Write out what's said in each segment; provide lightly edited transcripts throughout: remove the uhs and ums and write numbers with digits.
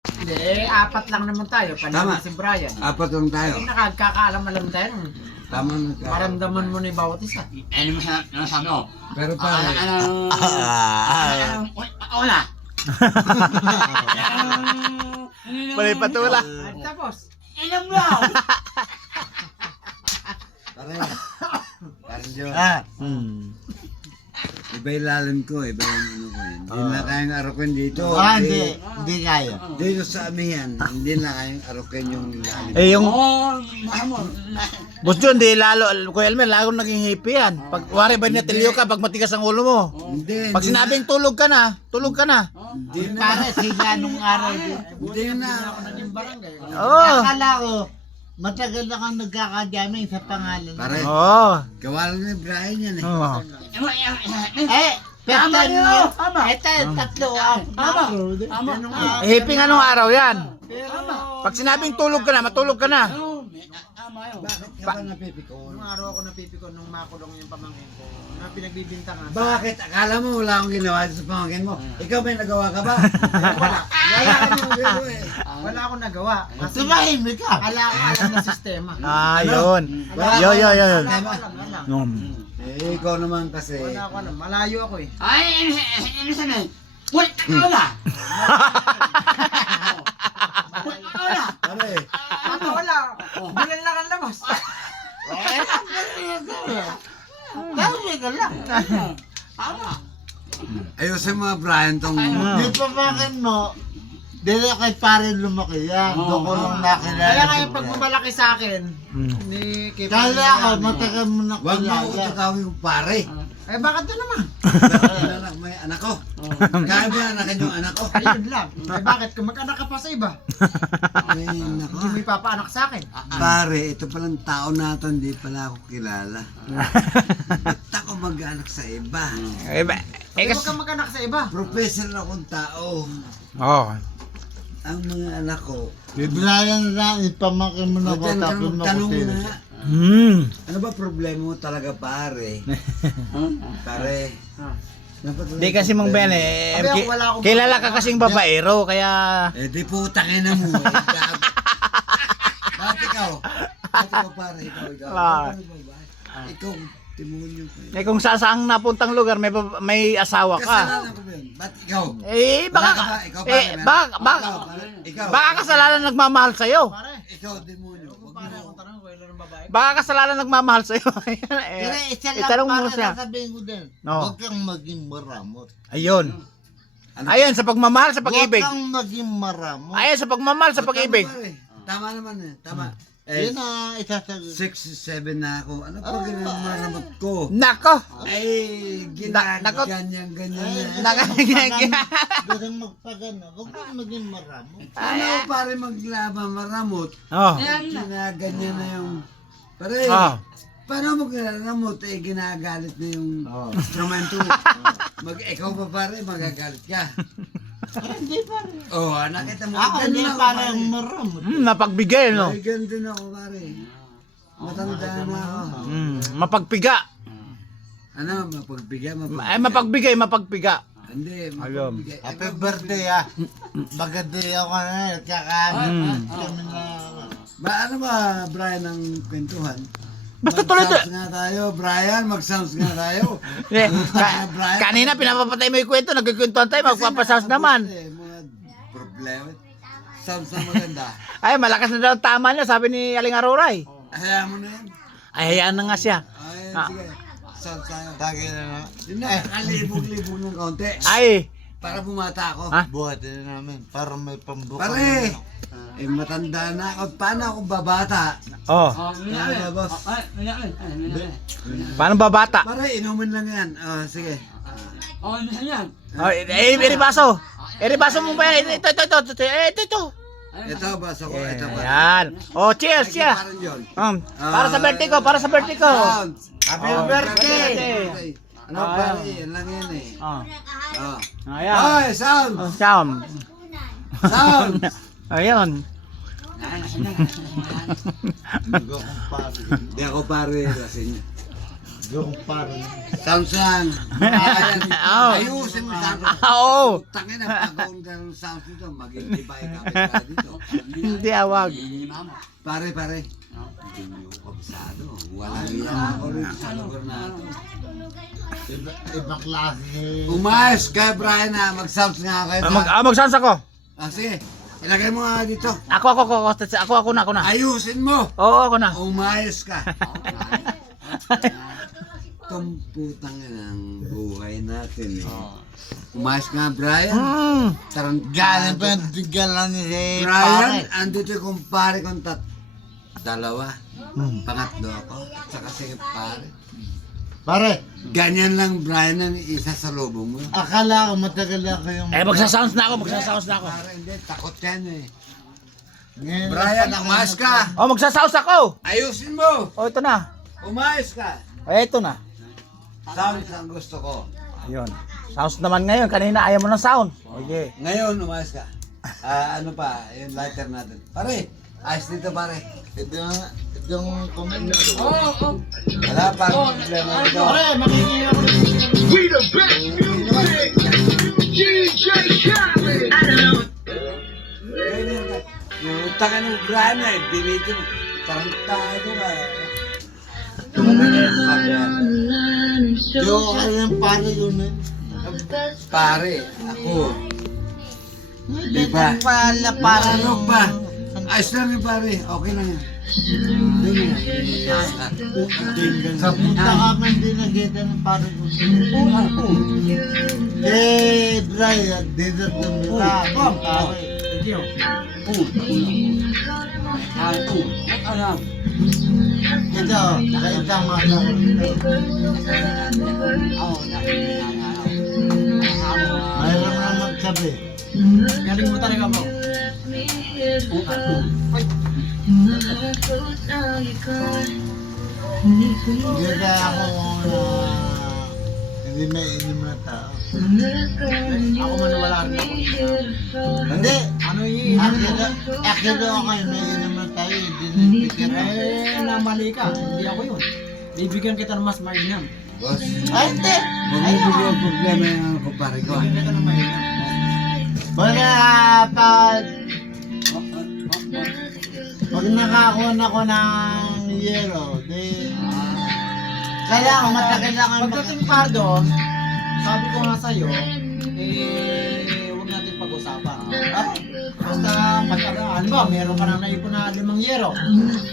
Hindi, apat lang naman tayo. Panama si Brian. Apat lang tayo. Nakagkakaalam-alam tayo. Tama na tayo. Maramdaman mo ni bawat isa. Ano mo sabi ko? Pero pare, Wala. Balay patula. Tapos, Inom lang. pare, parang Diyos. Hmm. Iba yung lalim ko, iba yung ano ko yun. Hindi na kayang arokin dito. Hindi kaya. Dito sa amihan, hindi na kayang arokin yung lalim. Eh yung Mahal. Boss John, di lalo, Kuya Elmer, lalo naging hippie yan. Pag wari ba natilyo ka, pag matigas ang ulo mo. Hindi. Pag sinabing tulog ka na, tulog ka na. Hindi na. Pare, sila nung araw din. Hindi na. naging barangay. Oo. Akala ko, matagal na kang nagkakadaming sa pangalan. Pare, Oo. gawa lang ni Brian yan eh. Oo. Eh, pesta Tama niyo. yun, tama. Ito, tatlo ang Tama. Hippie nga nung araw yan. Pero, Pag sinabing tulog ka na, matulog ka na. Tama yun. Bakit ka ba napipikon? nung araw ako napipikon nung makulong yung pamangkin ko na pinagbibintangan. Bakit? Akala mo wala akong ginawa sa pamangkin mo? Ikaw may nagawa ka ba? Wala. Wala ka nang ginawa eh. Wala akong nagawa. Kasi Tumahimik ka. alam na sistema. Ah, yun. Yun. Wala ko alam. Eh, ikaw naman kasi. Wala ko alam. Malayo ako eh. Ay, ano sana? Wala. Wala. Pare, Ano wala? Bulan lang ang labas. Sabi ka lang. Tama. ayusin mo Brian tong... Yung pamakin mo, dili kay pare lumaki yan. Doon ko lang nakilala. Kaya nga si yung Brian. pagmamalaki sa akin Hmm. ni Kip. Kala ako, matagal mo na Huwag mo ako kilala. tatawin yung pare. Eh bakit na naman? Anak, may anak ko. Kaya ba anakan yung anak ko? Ayun lang. Eh bakit? Kung mag-anak ka pa sa iba, Ay, nako. hindi mo ipapaanak sa akin. Pare, ito palang tao natin, di pala ako kilala. Ba't ako mag-anak sa iba? Eh, ba, Eh, eh, huwag kang mag-anak sa iba. Professional akong tao. oh. Ang mga anak ko, Si Brian lang, ipamakin mo na ko, Diyan ka tapos mo ko tanong sila. na. Hmm. Ano ba problema mo talaga pare? Pare. Di kasi Mang Ben eh, Abi, wala akong- kilala ka kasing babaero, kaya... Eh di putangin na mo. Eh, gago. Bakit ikaw? Bakit ikaw pare? Ikaw. Ah. Ano ba ba? Ikaw, timonyo ko. Eh kung saang napuntang lugar, may asawa ka. Kasalanan ko ba yun? Ba't ikaw? Eh, Wala ka baka... ba? Ikaw Eh, pare. baka... Ikaw. Baka kasalanan nagmamahal sa'yo. Pare, Ikaw, demonyo. Huwag pare mo. akong tanong ko, ilan ang babae? Baka kasalanan nagmamahal sa'yo. Kaya isa lang itanong mo para siya. sasabihin ko din. No. Huwag kang maging maramot. Ayun. Ano? Ayun, sa pagmamahal, sa pag-ibig. Huwag kang maging maramot. Ayun, sa pagmamahal, sa pag-ibig. Tama naman eh. Tama. Eh, Yun na isasagot. 6, 7 na ako. Ano pa ganun ang malamot ko? Nako. Ay, Nako. ganyan. Ganang magpagano. Huwag kang maging maramot. Ano pare maglaban maramot? Oh. Ginaganyan na yung... Pare, Oh. paano maglalamot? Eh, ginagalit na yung instrumento. Ikaw pa pare, magagalit ka. Hindi pa rin. Oh, nakita mo. Ako ganun hindi ako, parang maramot. Napagbigay, no? Ay, ganun din ako pare. Matanda na ako. Mapagpiga. Ano, mapagbigay, Ay, mapagpiga. Hindi, Alam. mapagbigay. Happy birthday ah. Magaday ako na. Tsaka kami na. Ba, ano ba, Brian, ang kwentuhan? Basta tuloy Mag-sounds nga tayo, Brian, mag-sounds nga tayo. Eh, Brian, kanina pinapapatay mo yung kwento, nagkikwentuhan tayo, magpapasaus naman. Eh, mga problema. Sounds na maganda. Ay, malakas na daw ang tama niya, sabi ni Aling Aroray. Hayaan mo na yan. Ay, hayaan na nga siya. Ay, Ah. sige. Sounds tayo. Tagi na na. Yun na, kalibog-libog ng kaunti. Ay, Para bumata ako. Ha? Buhatin na namin. Para may pambukan. Pare, eh matanda na ako. Paano ako babata? oh, Ano, boss? paano ba bata? Pare, inumin lang yan. Oh, sige. Oh, iribaso. Iribaso mo ba yan? Ito. Ito, boss ako. Ito pa. Ayan. Oh, cheers, Ay, cheers. parang yun. Para sa birthday ko, para sa birthday ko. Sounds. Happy Oh, birthday! Ano pare, yan lang yan eh. Oh, Oh. ayan. Hoy, sound! Sound. Sound! Ayun. Hindi ko pare. Hindi ako pare kasi niya. Yung parang. Sounds lang. Oo. Ayusin mo sounds. Oo. Tangin na, pag-on ka ng sounds nito, mag-ibay ka pa dito. Hindi awag. Pare. Hindi mo kabisado. Walang iya ako rin sa lugar na ito. Ibang klase. Umayos ka, Brian, ha. Mag-sounds nga kayo. Mag-sounds ako. Sige. Ilagay mo nga dito. Ako na. Ayusin mo. Oo, ako na. Umayos ka. Itong putang ng buhay natin eh. Umayos nga, Brian. Galing pa yung tigalan ni Brian, andito yung kumpare kong dalawa. Pangatlo ako. Saka si pare. Pare, Ganyan lang, Brian, ang isa sa lobo mo. akala ko matagal ako yung... Magsasounds na ako. Pare, hindi. Takot yan eh. Ngayon, Brian, pala- umayos ka. Magsasounds ako. Ayusin mo. Ito na. Umayos ka. Ito na. Sounds ang gusto ko. Ayun. Sounds naman ngayon. Kanina ayaw mo ng sound. Okay. Ngayon, umayos ka. Ano pa, yung lighter natin. Pare, ayos dito, pare. Itong comment na ito. Wala pa problema dito. Pare, makikinig ako ng Yung utang ng Brian eh, dinitin mo. Tarantado ka. Yung kayang pare yun eh. Pare, ako. Diba? Pala pare Ano ba? Ayos lang yung pare. Okay lang yan. Sa punta kami hindi nakita ng pare ko. Brian, dito tumira. Pare. Ito, nakita mo ako. Mayroon na magsabi. Galing mo talaga mo. Hindi na ako hindi may inom na tao. Ako man wala rin ako. Hindi. Ano yung Akilo ako may inom na tayo. Hindi na namali ka. Hindi ako yun. Bibigyan kita ng mas mainam. Boss, Ay, hindi. huwag mo bigyan problema yung kumpare ko. Bibigyan kita ng mainam. Pag nakakuha na ko ng yelo, kailangan matagal lang ang Pagdating Pardo, sabi ko nga sa'yo, huwag natin pag-usapan. Basta pagkakaan ba, meron ka nang naipon na 5 yero.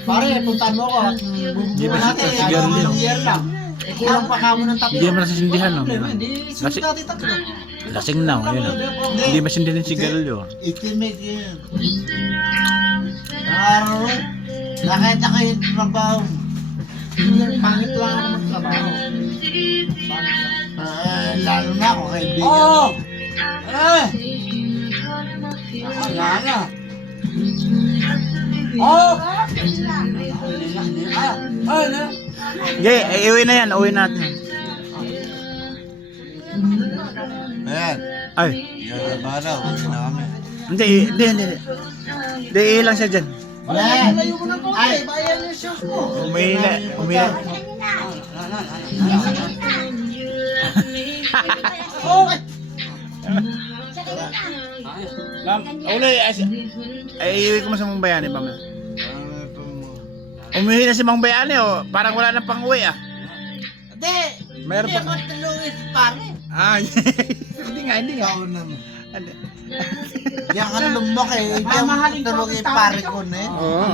Pare, puntahan mo ko at bububuhan natin. sigarilyo. 5 yero lang. Kulang pa kamo ng tatlo. Hindi mo nasisindihan, no? Hindi, sunod natin tatlo. Lasing na. Ayun na. Hindi masindihan yung sigarilyo. itimik yun. Araw, nakita ko yung trabaho. Pangit lang ako magtrabaho. Lalo na ako kaibigan. Oo! Wala na. Oo! Hindi, iuwi na yan. Uwi natin. Ayan. Ay. Yung araw, hindi na kami. Hindi. Hindi, ilang siya dyan. Ayan. Layo mo ng konti, bayan yung shoes mo. Umihila. Uli, ay iuwi ko mo sa Mang Bayani pa. Umihi na si Mang Bayani oh. Parang wala na pang uwi ah. Hindi. Meron pa. Hindi ako tulungin pare. Hindi nga. Ikaw naman. Hindi. Diyan ka lumok eh. Mamahalin ko Tulungin ang pare tao ko na eh. Oo.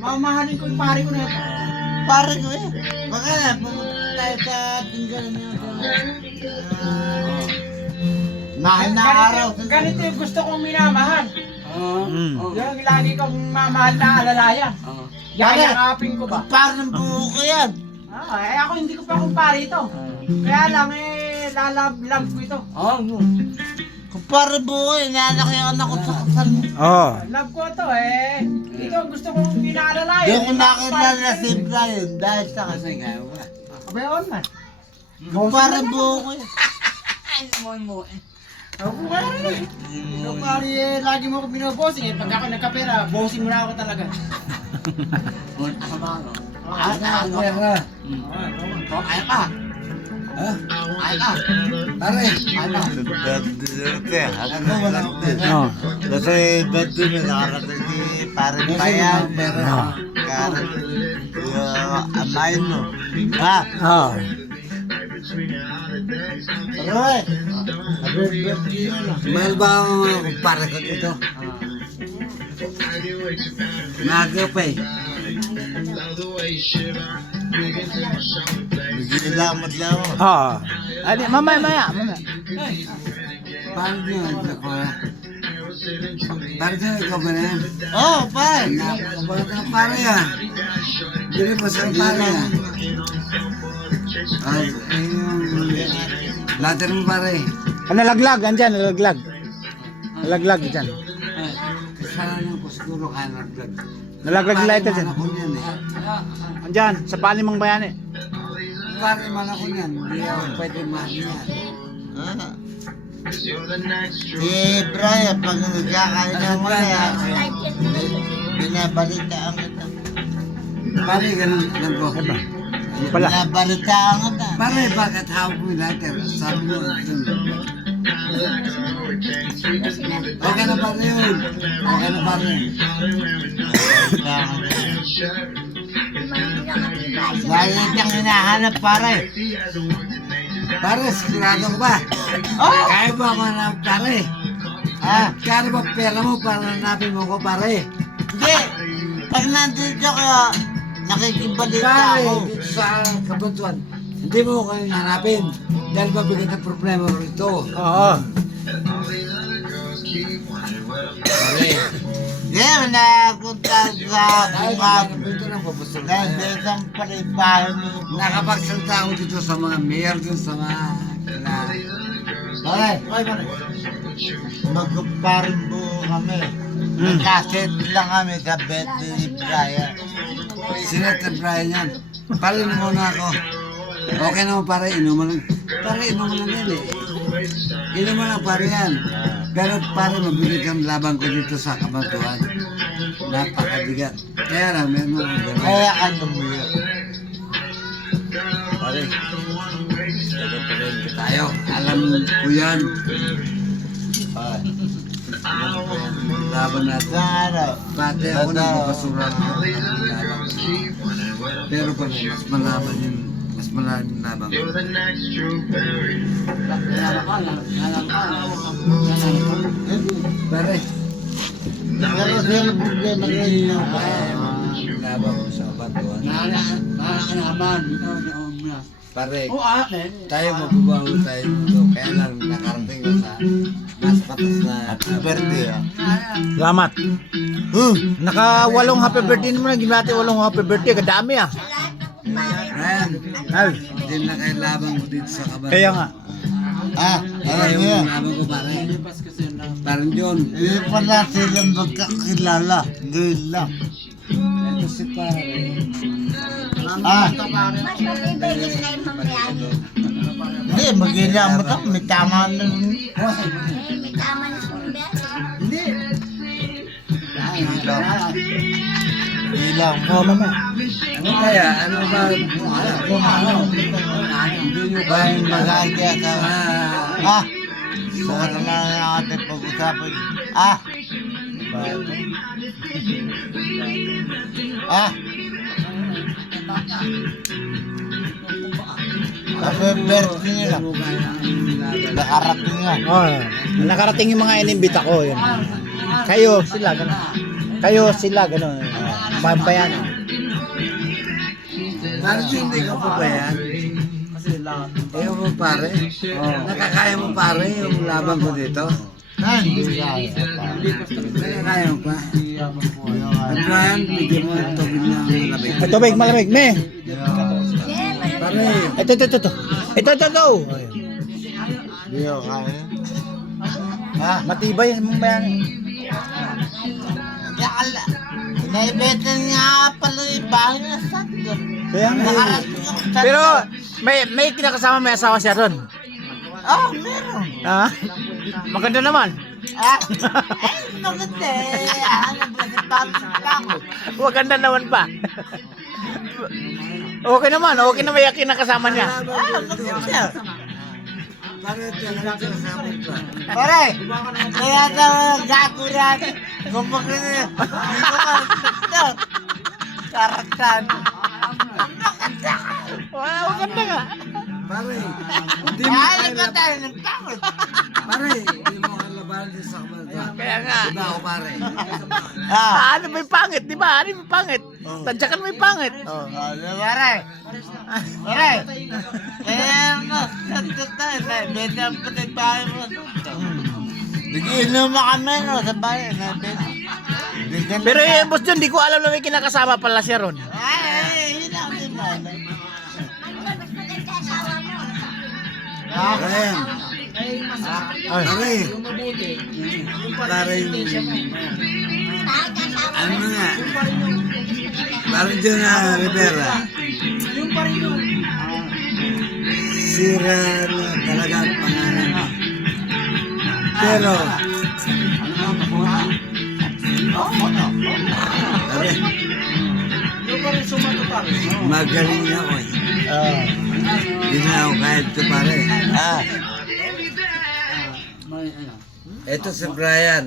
Mamahalin ko yung pare ko na ito. Pare ko eh. Baka na, pumunta tayo sa tinggalan niya. Mahal na araw. Ganito yung gusto kong minamahal. Mm. Yung lagi kong mamahal na alalayan. Yayakapin ko ba? Parang buo ko yan. Ako hindi ko pa kumpare ito. Kaya lang lalab ko ito. Kung parang buo eh, naanak yung anak ko sa kasal mo. Oo. Love ko ito Ito ang gusto kong inaalalayan. Di ko nakilala na si Brian dahil sa kasi nga. Kabayon man. Kung parang buo ko eh. Ako nga rin eh. Yung pare lagi mo ako binobosing Pag ako nagkapera, bossing mo na ako talaga. Ang pera. Kaya ka. Ha? Kaya ka. Pare, Duterte. ako walang pera. Oh. Kasi Duterte may nakarating ni Parin Kasi Bayan. walang pera. Karating yung amayin mo. Ha? Oh. Roy. Happy birthday na. Mahal ba ang pare ko dito? Maga pa eh. Nagilamad lang ako. Oh. Adi, mamaya. Paano yun? Pare ko, ikaw ba na yan? Oh, pare. Napakabalat ng pare yan. Bili mo sa pare yan. Ay, yung... Later mo pare. Nalaglag, andyan, nalaglag. Nalaglag dyan. Kasalanan ko siguro kaya naglag. Nalaglag yung lighter dyan. Pare man ako niyan eh. Andyan, sa Palimang Bayan eh. Pare man ako niyan. Hindi ako pwede mahal niyan. Ah. Si Brian, pag nagkakain ng maya, binabalitaan kita. Pare, ganun lang ko. Ano pala? Binabalitaan kita. Pare, bakit hawak mo yung lighter? Sabi mo, dun. Okay na pare yun. Okay na pare. Lagi kang hinahanap, pare. Pare, sigurado ko ba? Oh! Kaya ba ako na pare? Ah, Kaya ba pera mo para hanapin mo ko pare? hindi. Pag nandito ka, nakikibalita Pare, ako. dito sa Kabantuan, hindi mo ko hanapin. Dahil mabigat ang problema rito. Oo. Pare, Hindi, nakunta sa dahil bungab. dito nang papasal Dahil tayo. dito ang palipahan mo. Nakapagsalita ako dito sa mga mayor dun sa mga Pare, Ay, pare. magparin po kami. Nagkaset lang kami sa birthday ni Brian. Senator Brian yan. Pare, inom muna ako. Okay naman pare, inuman lang. Pare, inuman lang yan eh. Inuman lang pare yan. Pero pare, mabigat ang laban ko dito sa Kabantuan. Napakabigat. Kaya lang, meron ako gano'n. Kaya ka numuyo. Pare, tayo, alam ko yan. Laban natin. Sa araw. Pati ako nagpapasuran ko. Pero pa mas malaman yun. Mas malaman yung laban ko. Pare, Pero sino problema ninyo? laban ko sa Kabantuan. Pare, tayo mabubangon tayo dito. Kaya lang nakarating ko sa mas patas na Happy birthday ah. Salamat. Naka-walong happy birthday naman. Ginawa natin walong happy birthday. Kadami ah. Ryan, Ay, hindi na kayo laban ko dito sa Kabantuan. kaya nga. Ah, Kaya alam yung niyo. laban ko pare. Parang John. Hindi pala silang magkakilala. Ngayon lang. Ito si pare. Ah, Mas matibay kasi kayo mamayani. hindi, mag-ilang mo to. May tama na. May tama na sumber. Ilang mo. Oh, mama. Ano kaya? Ano ba? Kung ano? Hindi nyo kayang mag-aagya ka. Ah, baka naman ang ating pag-usapan. Ah, ah. Happy birthday nila. Nakarating nga. Oh, nakarating yung mga inimbita ko. Yun. Kayo, sila, gano'n. Kayo, sila, gano'n. Bayan. Parang hindi ka pa ba yan? Ayaw mo pare? Nakakaya mo pare yung laban ko dito? Hindi kaya. Nakakaya mo pa? At Ryan, bigyan mo ang tubig na malamig. Ay, tubig, malamig. Me. Pare, Ito. Ito. Hindi ko kaya. Ah, Matibay yung mga bayan. Yakala. Naibetan nga pala yung bahay na sakto. Kaya nga. Nakarating ako sa... Pero, may kinakasama, may asawa siya ron. Oh, meron. Ha? Maganda naman. Ah, ay, maganda eh. Ano ba si Papi ako? Maganda naman pa. Okay naman yung kinakasama niya. Maganda. Pare, talagang kasama ko. Pare, kaya daw gaguran. Gumagal na. Dito ka. Karaktan. Wow, ganda nga. Pare, hindi mo Ay, kaya nagka tayo ng takot. Pare, hindi mo kaya labanan din sa kamalta. Kaya nga. Diba ako, pare? Ano may pangit, di ba? Ano may pangit? Tadyakan may pangit. Oh, pare. Pare. Kaya mo, tayo. Beda pa tayo bahay mo. Nag-inom kami, no, sa bahay. Pero boss John, di ko alam na may kinakasama pala siya ron. Ay, yun ang di ba? Mas maganda asawa mo. Ayan. Pare, Yung mabuti. Yung pa pare rin yung... Kahit asawa Ano mo. nga? Pare dyan na Rivera. Yung pa rin yun. Sira na talaga ang pangalan. Pero, pare, Yung pa rin sumatotal. magaling niya ako eh. Hindi na ako kahit ito pare. Ito si Brian.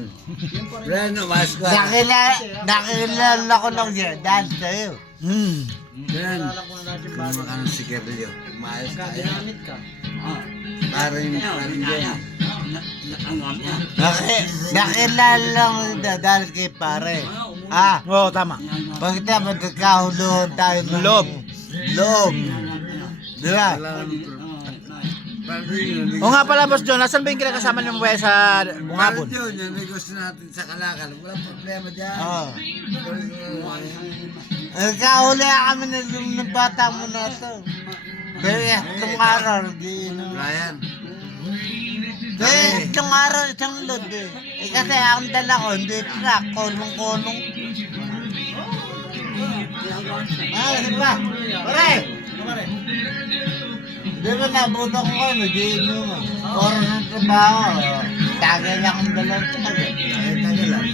Brian, umayos ka. Nakilala ko lang siya dahil sa'yo. Brian, Alam ko na natin ba? kung ano si Kerlio. Umayos ka. Ginamit ka. Pare yung parang dyan. Nakilala ko siya dahil kay pare. Oo, tama. Bakit na magkakahuluhan tayo ng Loob. Loob. Di ba? Pare yun. O nga pala boss John, nasan ba yung kinakasama niyo buhay sa Pare bungabon? yun, yung negosyo natin sa Kalakal. Walang problema dyan. Oo. Nagkahuli kami ng bata mo na ito. Pero itong araw, di na. Brian, Kaya itong araw, isang load eh. Kasi ang dala ko, hindi truck, kolong-kolong. Di ba? Pare! Pare. Di ba nabuto ko ko, nag-iinom mo. Oras ng trabaho, tagay lang ang dalawang tagay. ay tagal lang.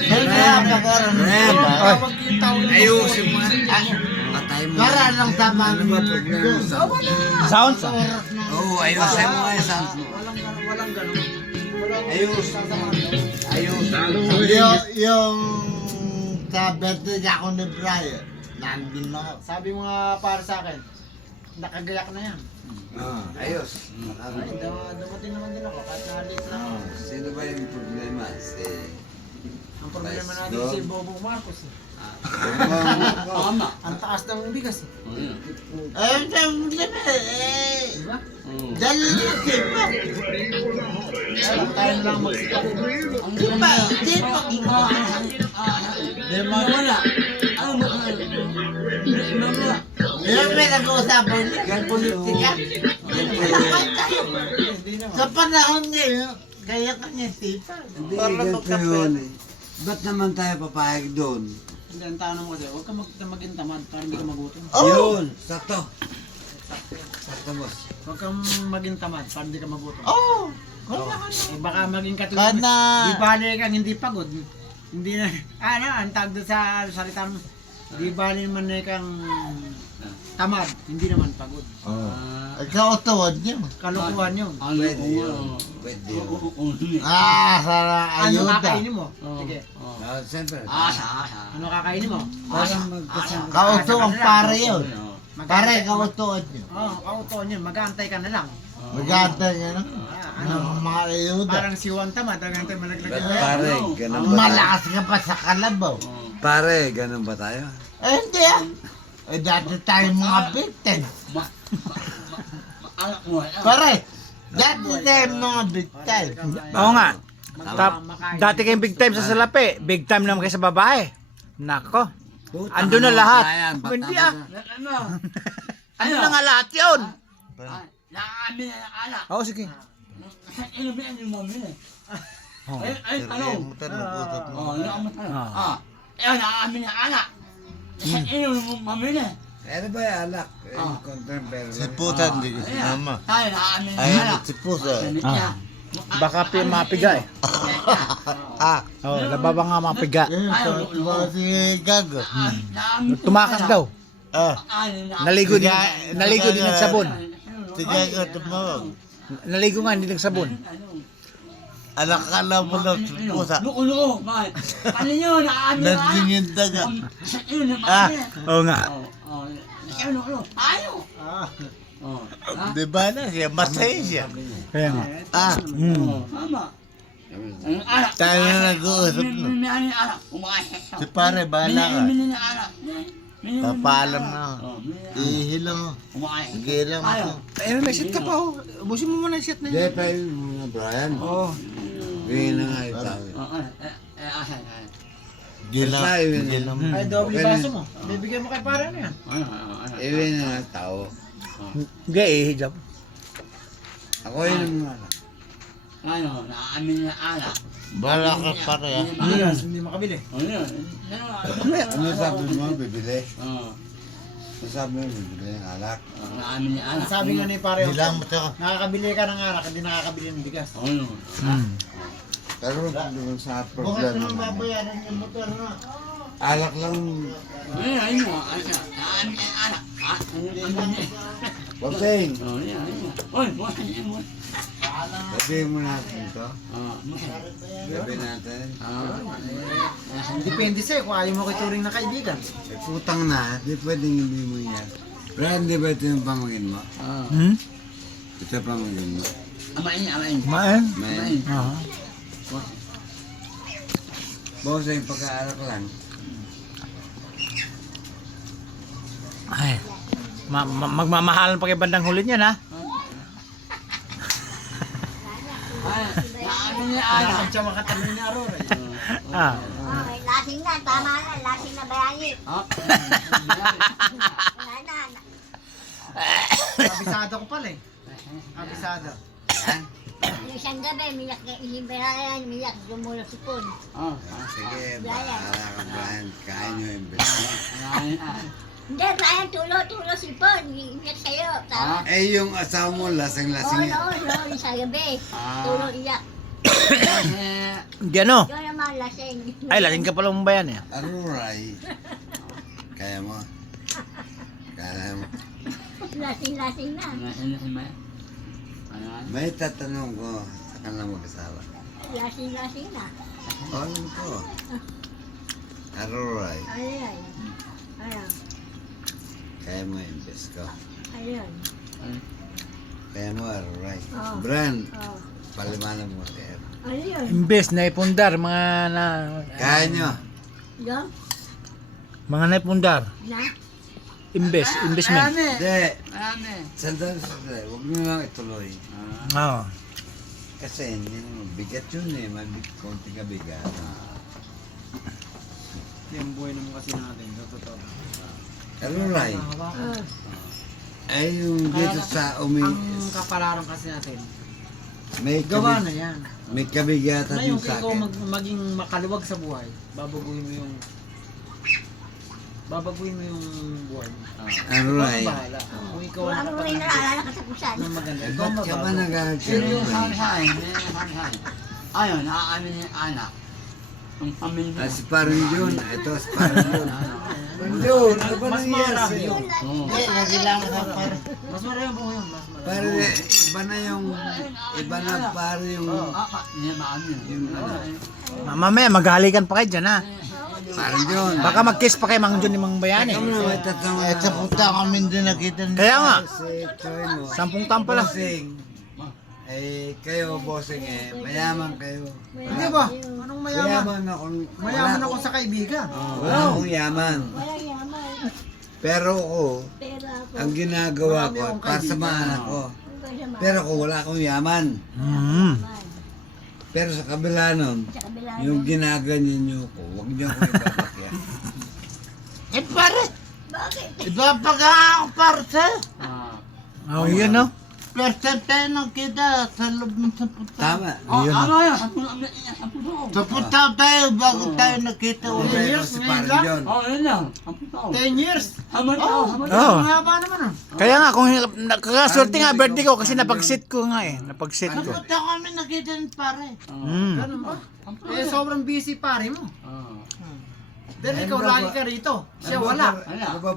Kaya kaya pag-oras ng trabaho. Tawag yung taon na Ayusin mo. Ah, Patay mo. para lang tama Ano ba problema sa Sounds? Oo, ayusin mo nga yung sounds mo. Walang ganun. Ayusin mo. Ayusin mo. Yung sa birthday niya ako ni Brian, nandun ako. Sabi mo nga para sa akin, nakagayak na yan. Ayos. Ay, dumating naman din ako kahit na-late lang ako. Sino ba yung problema? Si... Ang problema natin Go. si Bobo Marcos. Tama. Ang taas ng bigas. Ayun sa mga Diba? dahil sipa. Kaya tayo na lang magsikap. Sipa, sipa. Yung may nag-uusapan niya, politika. Malakay tayo. Hindi naman. Sa panahon niya, kaya kanya sipa. Hindi, ganito yun eh. Ba't naman tayo papayag doon? Hindi, ang tanong mo kasi, huwag ka maging tamad para hindi ka magutom. Yun, sakto. Sakto, boss. Huwag kang maging tamad para hindi ka magutom. Oo. Eh, baka maging katulad. Kana- Di bali kang hindi pagod. Hindi na, ang tawag doon sa salita mo. Di bali naman na kang tamad, hindi naman pagod. Ikaw tuwad niyo. Kalukuhan yun. Pwede yun. Pwede yun. Sara Ano ayuda. kakainin mo? Sige. Siyempre. Ano kakainin mo? Parang magkasama. Kauto ang pare yun. Mag- Pare, kautuan niyo. Oo, kautuhan yun. Mag-aantay ka na lang. Maganda niya no? Ano? Ng mga ayuda. Parang si Juan tamad, hanggang malaglag Ba't na yan. pare, ganun ba tayo? Malakas ka pa sa kalabaw. Pare, ganun ba tayo? Eh, hindi ah. Eh, dati tayo mga victim. Pare, dati tayo mga victim. Oo nga. Dati kayong big time sa salapi, big time naman kayo sa babae. Nako. Ando na lahat. Hindi ah. Ando na nga lahat yun. Oo, sige. Ano ba yung alak? Yung contemporary. Si puta, hindi ko sinama. Ayun, si puta. Baka mapiga eh. Ah, Oh, nababa nga mga piga. si Gago. Tumakas daw. Ah, Naligo din ng sabon. si Gago tumawag. Naligo nga, hindi nagsabon. Anak ka lang mo ng pusa. Luko, bakit? Ano yun? Nakaamin na. Nagdingin daga. Yun, Ah. Oo nga. Ano? Ayaw. Di ba na siya? Masaya siya. Kaya nga. Ah, Mama. Ang anak. tayo na nag-uusap na. May ano yung anak? Umakasya. Si pare, bahala ka. Minin na anak. Papaalam na ako. Ihilo. Umakasya. Sige lang ako. Ayun, may set ka pa oh. Ubusin mo muna yung set na Hindi, yun. tayo muna, Brian. Oo. Bigyan na nga yung tao. Asan? Sige lang. Tayo yun. Sige lang. Ay, doble Okay na. baso mo. Bibigyan mo kay pare na yan. Iwi na nga tao. Hindi, hijab. Ako yun ang mga anak. Ano? Nakaamin na anak. Bahala ka pare ah. Bigas, hindi makabili. Ano yun? Ano sabi mo, bibili? Oo. Ano sabi mo, bibili ng alak? Nakaamin na Ang anak. sabi nga ni pare, Hindi lang mo ito. nakakabili ka ng anak, hindi nakakabili ng bigas. Ano? Pero doon sa Bukas problema na lang namin. babayaran yung motor na. Alak lang. Ayun mo. Nakaamin na anak. Wapeng, Oy, buwan yan mo. sabihin mo natin to. Ah, Sabihin natin. Depende sa'yo kung ayaw mo kituring na kaibigan. Eh, putang na, di pwedeng hindi mo yan. Brian, di ba ito yung pamangin mo? Hmm? Ito yung pamangin mo. amain. Main. May, Oo. boss, yung pagkaalak lang. Ay. Magmamahalan pa kay bandang huli niyan ha. Nakaamin na anak. Kailangan siya makatalo ni Aurora. Ah. Okay, lasing na, tama na, lasing na bayani. Wala na. Kabisado ko pala eh. Kabisado. Yung isang gabi, miyak na ihibirayan, miyak, gumulong si Pun. Sige, bahala ka, Brian. Kain nyo yung best mo. Hindi, Brian, tulo si Pun, iyak sa'yo. Tama? Eh, yung asawa mo, lasing-lasing yan. Oo, yung sa gabi. Tulo iyak. Hindi ano. Yun naman, lasing. Ay, lasing ka pala mong bayan eh. Aruray. Kaya mo. Kaya mo. Lasing na. May tatanong ko sa kanilang mag-asawa. Lasing na. Alam ko. Aruray. Ayan. Ayan. Kaya mo yung best ko. Ayan. Kaya mo, aruray. Oo. Brand, Oh. palimanan mo kaya. Ayan. Imbes na ipundar, mga na... Kaya nyo. Yung? Mga naipundar. Na? Investment. Hindi. Sandali. Huwag nyo lang ituloy. Oo. Kasi hindi naman bigat yun eh. Mabit konti ka bigat. Yung buhay naman kasi natin, sa totoo. Aruray. Ay yung dito sa Ang kapalaran kasi natin, may gawa na yan. may kabigatan Ngayon, yung sa kung ikaw akin. maging makaluwag sa buhay, babaguhin mo yung buhay mo. Aruray. Ikaw ang bahala. Kung ikaw Wala ang mo rin naalala ka sa kusan. ng maganda, Eh, ikaw ang ba't ka ba mabago. Pero yung nagkakaroon? sansain. Ayun, nakaamin na anak. Ang pamilya. Ah, si Parang Jun. Ito, si Parang Jun. Jun, ano ba Mas nangyari marami sa'yo? yun. Mas marami po yun. Mas marami. Pare, iba na yung, pare yung, Hindi maamin. yung ano. Mamaya, maghalikan pa kayo dyan ha. Parang Jun. Baka mag-kiss pa kay Mang Jun ni Mang Bayani. Ikaw na may tatanong. Eh, sa punta kami din nakita niya. Kaya nga, Si Troy mo. 10 taon pa lang. Bossing. Eh, kayo, bossing eh. Mayaman kayo. Hindi ba? Anong mayaman? Mayaman ako. Mayaman ako sa kaibigan. Wala akong yaman. Walang yaman. Pero ako, Pera ako. ang ginagawa Marami ko, akong para sa mga kaibigan. anak ko. Ang kasama. Pero ako, wala akong yaman. Hmm. Pero sa kabila nun, Sa kabila. yung ginaganyan nyo ko, huwag nyo ako ipapakya. Eh, pare. Bakit? Iba pa ka ako, pare sa'yo. Oh, yun no. first time tayo nagkita sa loob ng 10 taon. Tama. Yun. Ano yan? 10 taon tayo bago tayo nakita ulit. Pero si Pare John. Yun lang. 10 taon. 10 years. Haba na, haba na. Oh. Ang haba naman ah. Kaya nga, kung nakakaswerte nga birthday ko kasi napag-sit ko nga eh. Napag-sit ko. 10 taon kami nakita ni pare. Mm. Ganun ba? Eh, sobrang busy pare mo. Ah. Dahil ikaw lagi ka rito. Siya wala. Ano ba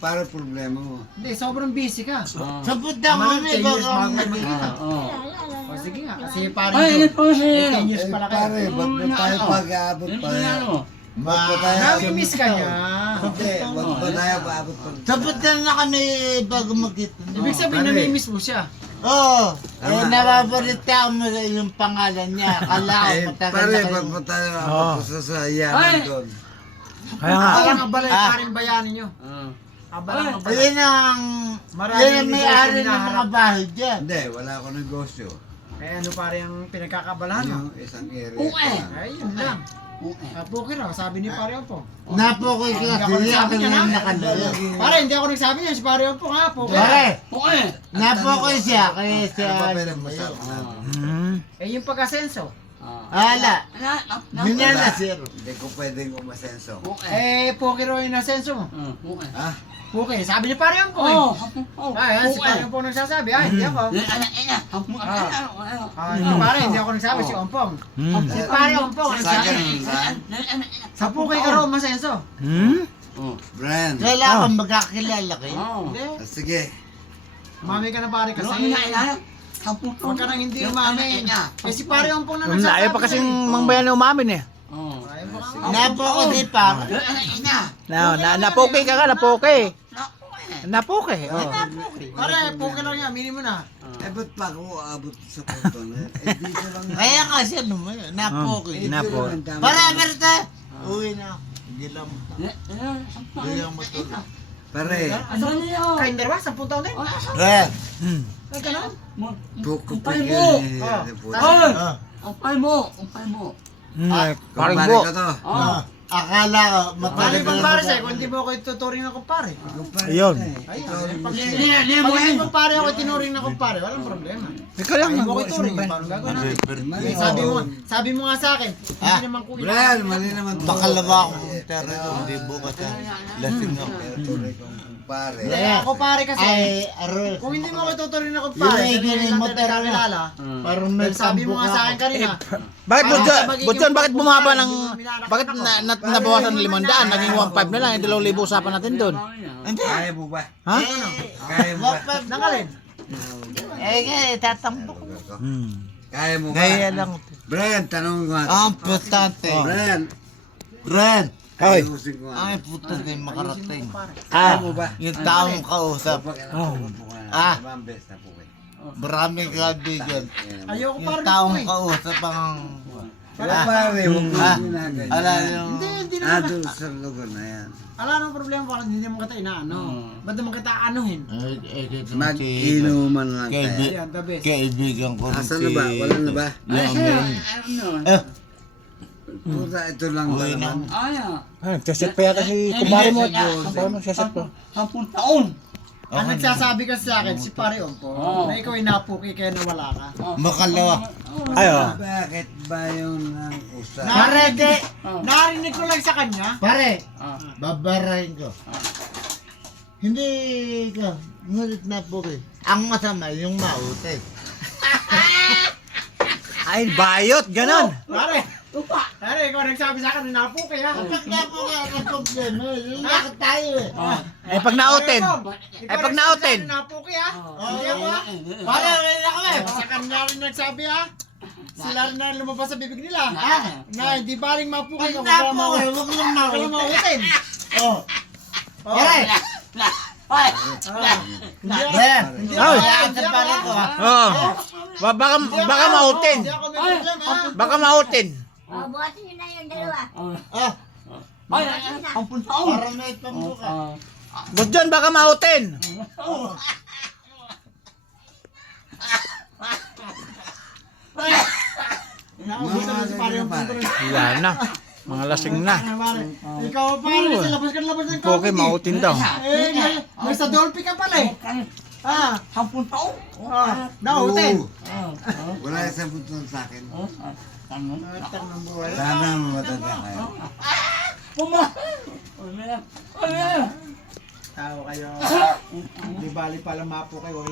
para problema mo? Hindi, sobrang busy ka. 10 taon kami 10 years bago bago kami kayo magkita. Oh. O sige nga, kasi pare Ay, mo. ito po siya. 10 years pala kayo. Pare, ba't ba tayo pag-aabot Yan pa po yan, yan? oh. Ba't ba tayo? Namimiss ka niya. Hindi, ba't ba tayo paabot pa? 10 taon na kami bago magkita. Ibig sabihin, namimiss mo siya. Oo. Eh, nababalita mo yung pangalan niya. Kala ko Eh, matagal pare, na ba't kayo. ba tayo Oo. aabot sa sayaman Ay! doon? Kaya nga. Abalang abalay paring bayanin nyo. Ah. Abalang abalay. Ayun ang... Maraming Yan ang may-ari ng negosyo mga bahay dyan. Hindi, wala akong negosyo. Eh ano pare ang pinagkakabalahan mo? Yung isang area. Okay. Ay, yun lang. Poker raw, sabi ni pare Ompong. Napokoy Hindi ka ako kasi nagsabi ako niya lang na. nakalala. Pare, hindi ako nagsabi niya. Si pare Ompong ha, poker. Pare, Okay. napokoy siya kaya siya... Ano ba pinag-usapan natin? Mm. Eh yung pag-asenso. Ala, Wala. ganyan na sir. Hindi ko pwedeng umasenso. Okay. Eh, poker raw yung asenso mo. Okay. Ah, Poker, sabi ni pare Ompong Oh, eh. Ay, si pare Ompong nagsasabi. Ay, hindi ako. Ah, hindi pare, hindi ako nagsabi. Si Ompong. Mm. Si pare Ompong ang sa sabi. ganun ba? Sa poker ka raw masenso. Mm. Brian, Kailangan magkakilala kayo. Hindi. sige. Mami ka na pare kasi. Huwag ka nang hindi umami. Eh si pare Ompong na nagsasabi. Ayaw pa kasing mangbayan na umamin eh. Ayaw pa ka. Napokoy si Pare. Napoke ka ka, napoke. Napoke. Oh. Pare, poker lang yan. Mini mo na. Eh, ba't pa ako aabot sa punto na yan? Eh, dito lang. Kaya kasi ano mo yun, napokoy. Eh, dito Napo. lang ang tama. Para, Berta! Uwi na. Hindi lang mo. Hindi lang mo tulog. Pare, Kinder ba? 10 taon din? Pre! Mm. Ay, ganun. pukupin Umpay ka mo. ni Ah. Puto. Ah. Umpay mo. Mm. Paring Kumpare buhok. ko to. Ah. Akala ko, Pare, matagal kung na pare ba- sa'yo, kung hindi mo ako ituturing na kumpare. Kumpare Ayun. ka eh. Ayun, Ikaw eh, rin pag gusto. hindi kumpare ako tinuring na kumpare, walang problema. Ikaw lang. Hindi mo ko ituring, paano gagawin natin? Eh, sabi mo nga sa akin, hindi naman ko Brian, mali naman to. Bakalawa ako kung tara ko, hindi bukas ah. Lasing ako. Tuloy kong kumpare. Hindi, ako pare kasi. Ay, Arol. Kung hindi mo ako tuturing na kumpare, Yung hindi ganun mo, natin tara na. kakilala. Parang may Sabi mo nga sa akin kanina, Bakit Ano, Butyon, bakit bumaba ng Hindi mo bakit nabawasan ng 500 naging 1.5 na lang, 2,000 usapan natin doon. Kaya mo ba? Ha? Kaya mo ba? Nangalin. Eh, tatampo ko. Hmm. Kaya mo ba? Gaya lang. Brian, tanong ko nga. Ang putante. Brian, Ren, Oy. ayusin ko nga. ang putante makarating. Kaya mo ba? Yung taong kausap. Oh. Ah. Ibang best na po eh. Maraming kaibigan. Ayoko Yung pare taong mo eh. kausap ang... Wala pare, huwag mo Ah. ginagaya. Ala yung... Hindi Ah, naman. doon sa lugar na yan. Ala nang problema pa hindi mo kita inaano. Ba't naman kita anuhin? Mag-inuman lang tayo. Ayan, the best. Kaibigan ko rin Asan na ba? Wala na ba? Puta, ito lang ba Uy naman? Ah, nagsaset pa yata si kumare mo. Kumare mo, nagsaset pa. 10 taon. Ang nagsasabi kasi sa akin, si Pare Ompo, na ikaw ay napuki kaya nawala ka. Makalawa. Ay, oh. Bakit ba yun ang usap? Pare, di! Narinig ko lang sa kanya. Pare! Babarahin ko. Hindi ka. Ngunit na po eh. Ang masama yung mauti. Ay, bayot, ganon. Pare! Pare, ikaw nagsabi sa akin, napuki ha. Kapag na po nga ang problema, yung lakad tayo eh. Eh, pag nautin. Ikaw pag nagsabi sa nautin. akin, Napuki ha. Hindi ako ha. Pare, wala ako eh. Sa kanya rin nagsabi ha. Sila rin na lumabas sa bibig nila. Na hindi baling mapuki. Pag na po eh, huwag lang Huwag mauti. mautin. Oh. Pare! Hindi ako. Pare! Hindi Ay. Kaya sa pare ko ha. Oo. Baka mautin. Hindi ako may problema ha. Baka mautin. Oh, buhatin nyo na yung dalawa. Ah, Ay, 10 taon. para may pambuka. Butyon, baka mautin. Naubusan na si Pare yung punto rin. Yan na. Mga lasing na. Pare, ikaw pare, sa labas ka ng Poke, mautin daw. Eh, may sa dolphy ka pala eh. 10 taon. Nautin. Wala isang puto sa akin. Matang ng buhay. Sana matanda kayo. Tao kayo. Di bali pala mapo kayo.